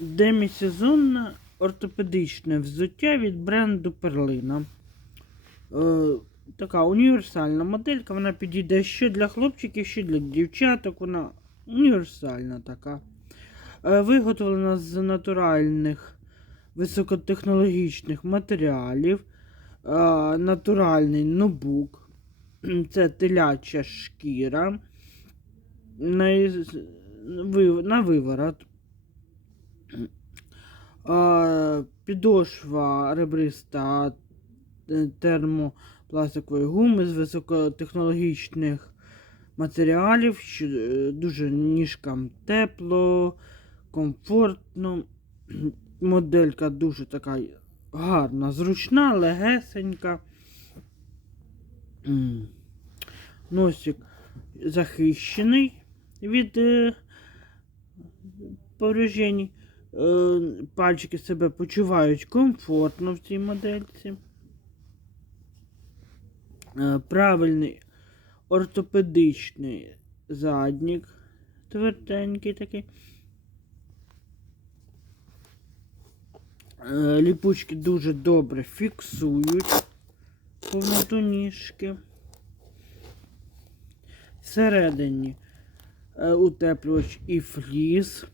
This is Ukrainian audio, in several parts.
Демісезонне ортопедичне взуття від бренду Перлина. Е, така універсальна моделька, вона підійде що для хлопчиків, що для дівчаток. Вона універсальна така. Е, виготовлена з натуральних високотехнологічних матеріалів. Е, натуральний нобук. Це теляча шкіра. На, на виворот. Підошва ребриста е, термопластикової гуми з високотехнологічних матеріалів, що е, дуже ніжкам тепло, комфортно. Моделька дуже така гарна, зручна, легесенька. Носик захищений від е, повреждень. Е, пальчики себе почувають комфортно в цій модельці. Е, правильний ортопедичний заднік. Тверденький такий. Е, ліпучки дуже добре фіксують повноту ніжки. Всередині е, утеплювач і фліс.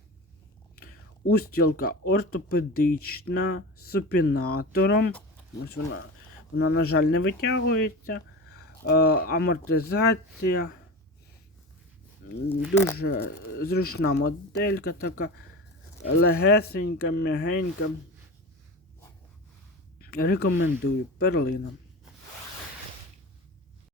Устілка ортопедична з супінатором. Ось вона, вона, на жаль, не витягується. Е, амортизація. Дуже зручна моделька така. Легесенька, м'ягенька. Рекомендую перлина.